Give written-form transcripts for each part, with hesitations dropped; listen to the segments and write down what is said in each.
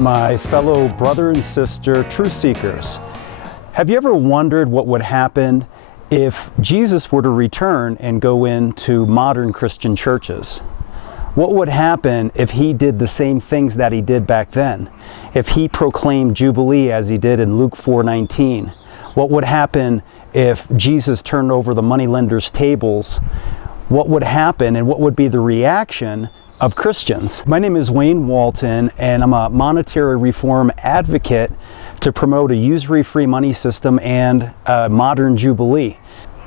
my fellow brother and sister, truth seekers. Have you ever wondered what would happen if Jesus were to return and go into modern Christian churches? What would happen if he did the same things that he did back then? If he proclaimed Jubilee as he did in Luke 4:19? What would happen if Jesus turned over the moneylenders' tables? What would happen and what would be the reaction of Christians? My name is Wayne Walton, and I'm a monetary reform advocate to promote a usury-free money system and a modern Jubilee.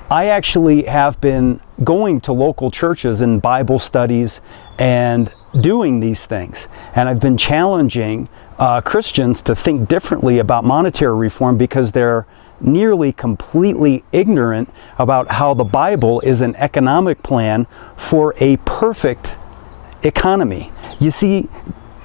I actually have been going to local churches and Bible studies and doing these things. And I've been challenging Christians to think differently about monetary reform because they're nearly completely ignorant about how the Bible is an economic plan for a perfect economy. You see,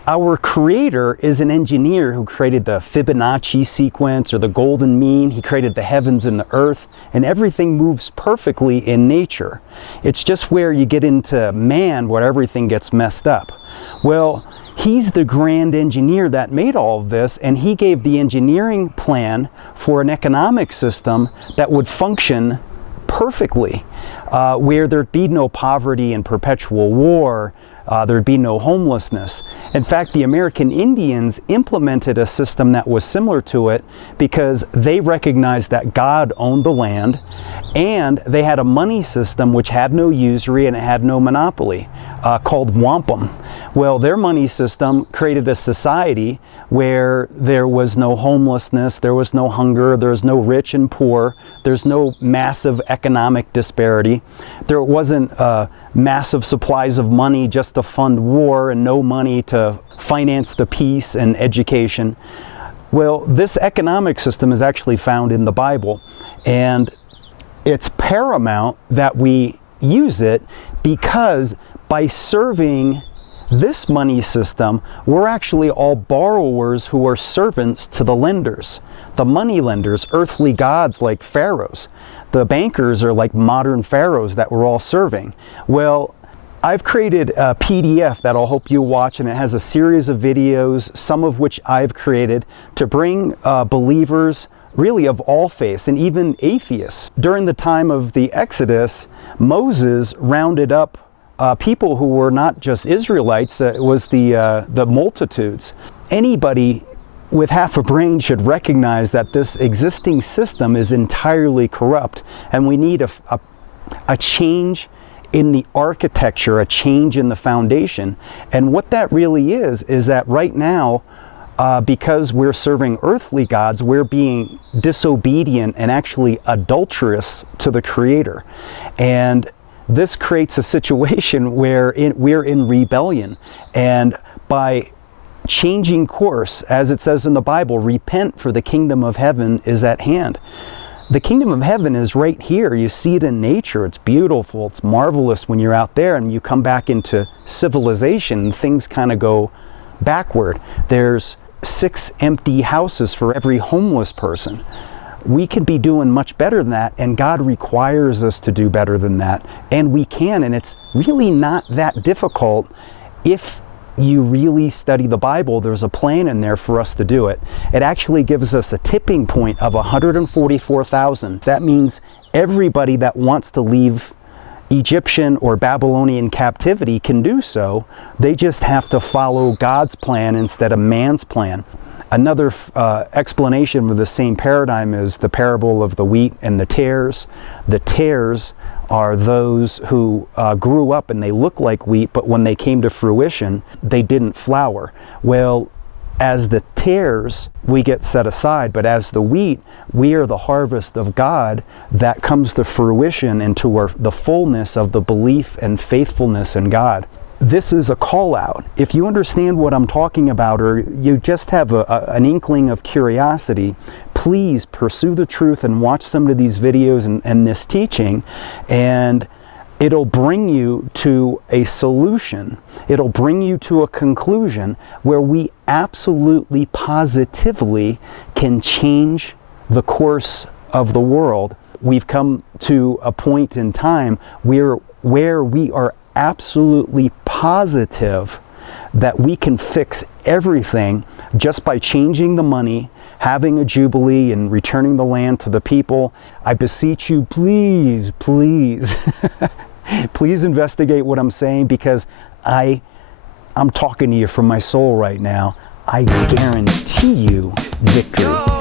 our Creator is an engineer who created the Fibonacci sequence or the golden mean. He created the heavens and the earth, and everything moves perfectly in nature. It's just where you get into man where everything gets messed up. Well, He's the grand engineer that made all of this, and He gave the engineering plan for an economic system that would function perfectly, where there'd be no poverty and perpetual war. There'd be no homelessness. In fact, the American Indians implemented a system that was similar to it because they recognized that God owned the land, and they had a money system which had no usury and it had no monopoly, called wampum. Well, their money system created a society where there was no homelessness, there was no hunger, there was no rich and poor, there's no massive economic disparity. There wasn't massive supplies of money just to fund war and no money to finance the peace and education. Well, this economic system is actually found in the Bible, and it's paramount that we use it because by serving this money system, we're actually all borrowers who are servants to the lenders. The money lenders, earthly gods like pharaohs. The bankers are like modern pharaohs that we're all serving. Well, I've created a PDF that I'll hope you watch, and it has a series of videos, some of which I've created to bring believers really of all faiths and even atheists. During the time of the Exodus, Moses rounded up people who were not just Israelites, it was the multitudes. Anybody with half a brain should recognize that this existing system is entirely corrupt, and we need a change in the architecture, a change in the foundation. And what that really is that right now, because we're serving earthly gods, we're being disobedient and actually adulterous to the Creator. And this creates a situation where we're in rebellion. And by changing course, as it says in the Bible, repent for the kingdom of heaven is at hand. The kingdom of heaven is right here. You see it in nature. It's beautiful. It's marvelous when you're out there, and you come back into civilization and things kind of go backward. There's 6 empty houses for every homeless person. We could be doing much better than that, and God requires us to do better than that, and we can, and it's really not that difficult if you really study the Bible. There's a plan in there for us to do it. It actually gives us a tipping point of 144,000. That means everybody that wants to leave Egyptian or Babylonian captivity can do so. They just have to follow God's plan instead of man's plan. Another explanation of the same paradigm is the parable of the wheat and the tares. The tares are those who grew up and they look like wheat, but when they came to fruition, they didn't flower. Well, as the tares, we get set aside, but as the wheat, we are the harvest of God that comes to fruition into the fullness of the belief and faithfulness in God. This is a call out. If you understand what I'm talking about, or you just have an inkling of curiosity, please pursue the truth and watch some of these videos and this teaching, and it'll bring you to a solution. It'll bring you to a conclusion where we absolutely, positively can change the course of the world. We've come to a point in time where we are absolutely positive that we can fix everything just by changing the money, having a jubilee, and returning the land to the people, I beseech you, please, please, please investigate what I'm saying, because I'm talking to you from my soul right now. I guarantee you victory.